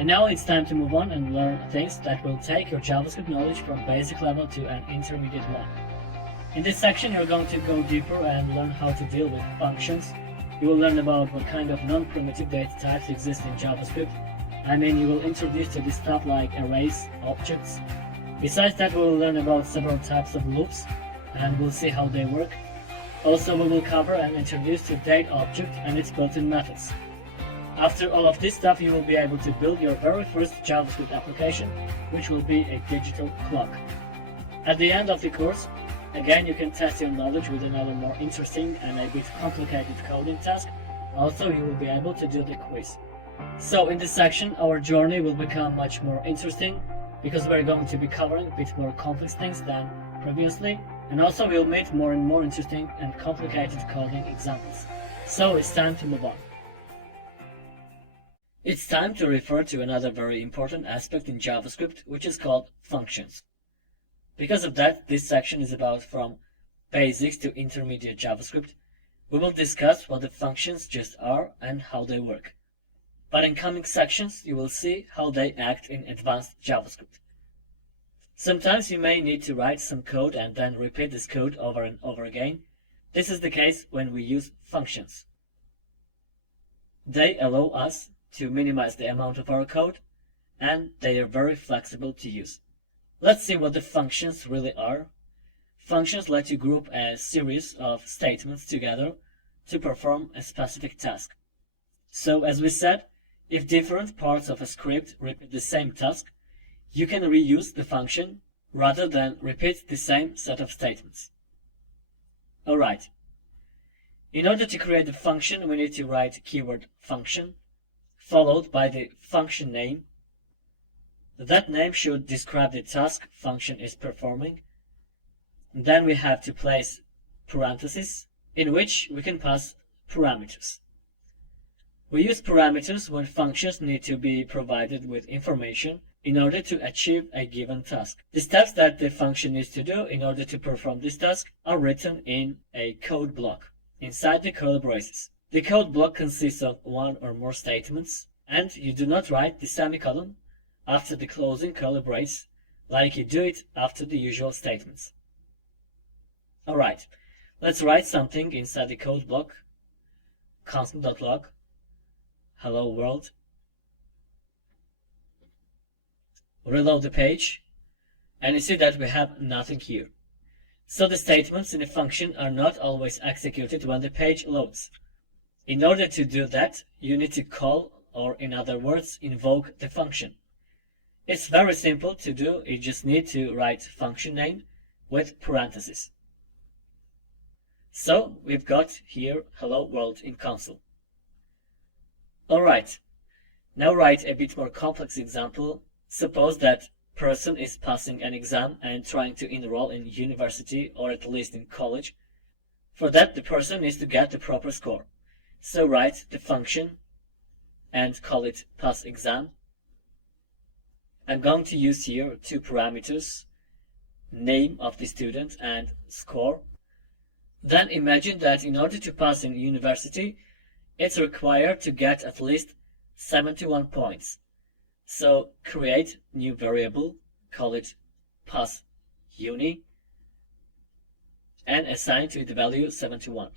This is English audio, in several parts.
And now it's time to move on and learn things that will take your JavaScript knowledge from basic level to an intermediate one. In this section, you're going to go deeper and learn how to deal with functions. You will learn about what kind of non-primitive data types exist in JavaScript. You will introduce to this stuff like arrays, objects. Besides that, we will learn about several types of loops, and we'll see how they work. Also, we will cover and introduce to date object and its built-in methods. After all of this stuff, you will be able to build your very first JavaScript application, which will be a digital clock. At the end of the course, again, you can test your knowledge with another more interesting and a bit complicated coding task. Also, you will be able to do the quiz. So in this section, our journey will become much more interesting because we're going to be covering a bit more complex things than previously, and also we'll meet more and more interesting and complicated coding examples. So it's time to move on. It's time to refer to another very important aspect in JavaScript, which is called functions. Because of that, this section is about from basics to intermediate JavaScript. We will discuss what the functions just are and how they work. But in coming sections, you will see how they act in advanced JavaScript. Sometimes you may need to write some code and then repeat this code over and over again. This is the case when we use functions. They allow us to minimize the amount of our code, and they are very flexible to use. Let's see what the functions really are. Functions let you group a series of statements together to perform a specific task. So as we said, if different parts of a script repeat the same task, you can reuse the function rather than repeat the same set of statements. Alright. In order to create a function, we need to write keyword function, followed by the function name. That name should describe the task function is performing. And then we have to place parentheses in which we can pass parameters. We use parameters when functions need to be provided with information in order to achieve a given task. The steps that the function needs to do in order to perform this task are written in a code block inside the curly braces. The code block consists of one or more statements, and you do not write the semicolon after the closing curly brace like you do it after the usual statements. Alright, let's write something inside the code block. Console.log hello world. Reload the page, and you see that we have nothing here. So the statements in the function are not always executed when the page loads. In order to do that, you need to call, or in other words, invoke the function. It's very simple to do. You just need to write function name with parentheses. So we've got here hello world in console. Alright, now write a bit more complex example. Suppose that person is passing an exam and trying to enroll in university or at least in college. For that, the person needs to get the proper score. So write the function and call it pass exam. I'm going to use here two parameters, name of the student and score. Then imagine that in order to pass in university, it's required to get at least 71 points. So create new variable, call it pass uni, and assign to it the value 71.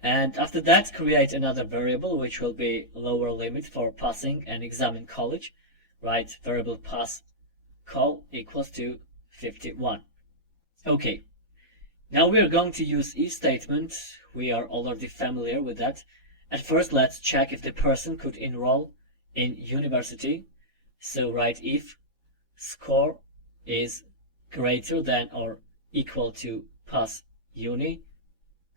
And after that, create another variable which will be lower limit for passing an exam in college. Write variable pass call equals to 51. Okay. Now we are going to use if statement. We are already familiar with that. At first, let's check if the person could enroll in university. So write if score is greater than or equal to pass uni.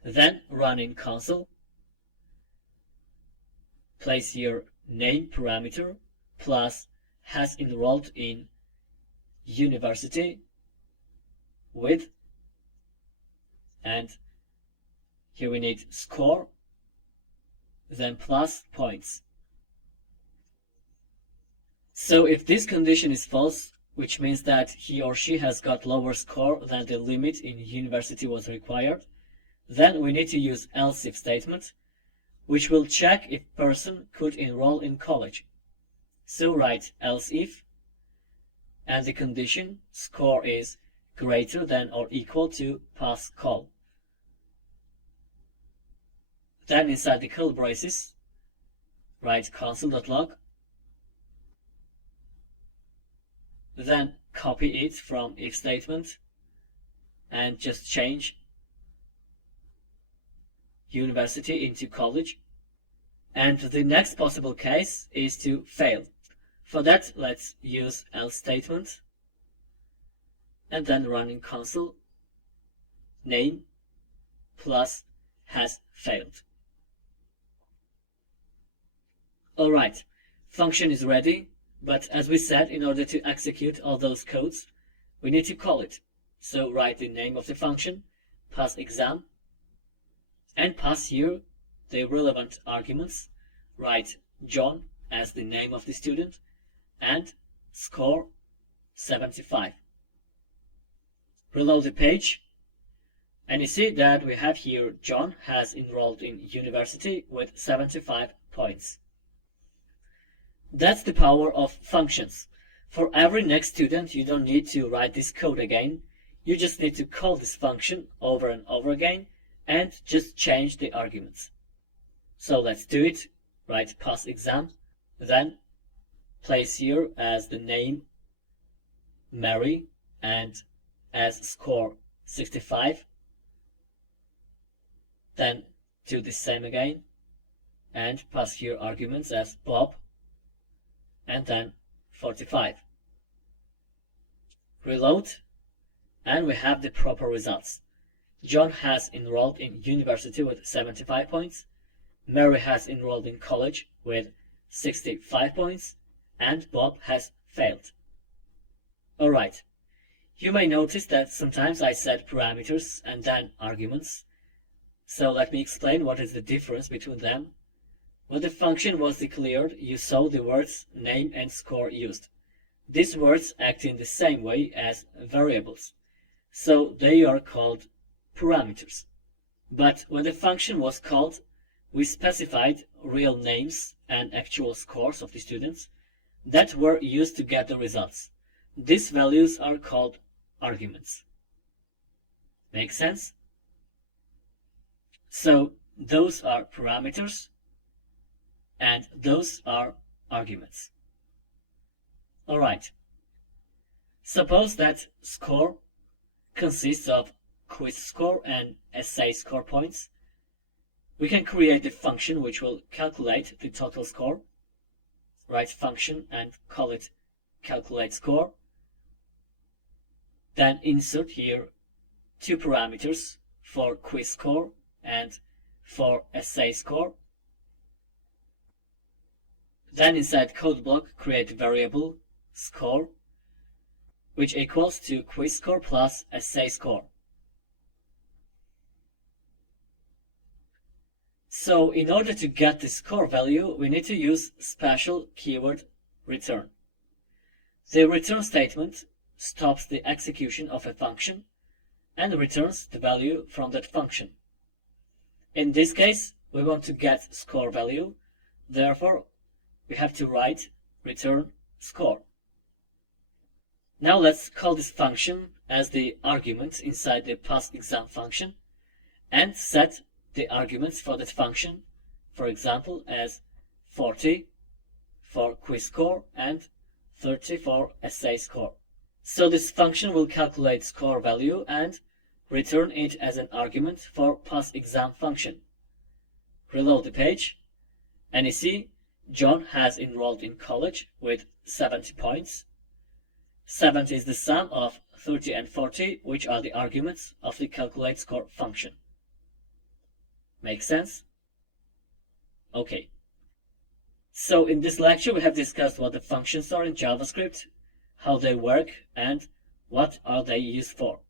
Then run in console. Place your name parameter plus has enrolled in university with, and here we need score, then plus points. So if this condition is false, which means that he or she has got lower score than the limit in university was required, then we need to use else if statement, which will check if person could enroll in college. So write else if, and the condition score is greater than or equal to pass call. Then inside the curly braces, write console.log. Then copy it from if statement and just change university into college. And the next possible case is to fail. For that, let's use else statement and then running console name plus has failed. Alright, function is ready, but as we said, in order to execute all those codes, we need to call it. So write the name of the function, pass exam, and pass here the relevant arguments. Write John as the name of the student and score 75. Reload the page, and you see that we have here John has enrolled in university with 75 points. That's the power of functions. For every next student, you don't need to write this code again. You just need to call this function over and over again and just change the arguments. So let's do it. Write pass exam, then place here as the name Mary and as score 65. Then do the same again and pass here arguments as Bob and then 45. Reload, and we have the proper results. John has enrolled in university with 75 points, Mary has enrolled in college with 65 points, and Bob has failed. Alright, you may notice that sometimes I set parameters and then arguments. So let me explain what is the difference between them. When the function was declared, you saw the words name and score used. These words act in the same way as variables, so they are called parameters. But when the function was called, we specified real names and actual scores of the students that were used to get the results. These values are called arguments. Make sense? So those are parameters and those are arguments. Alright. Suppose that score consists of quiz score and essay score points. We can create a function which will calculate the total score. Write function and call it calculate score. Then insert here two parameters for quiz score and for essay score. Then inside code block create variable score, which equals to quiz score plus essay score. So in order to get the score value, we need to use special keyword return. The return statement stops the execution of a function and returns the value from that function. In this case, we want to get score value, therefore we have to write return score. Now let's call this function as the argument inside the passExam function and set the arguments for that function, for example, as 40 for quiz score and 30 for essay score. So this function will calculate score value and return it as an argument for passExam function. Reload the page, and you see John has enrolled in college with 70 points. 70 is the sum of 30 and 40, which are the arguments of the calculate score function. Make sense? Okay. So in this lecture, we have discussed what the functions are in JavaScript, how they work, and what are they used for.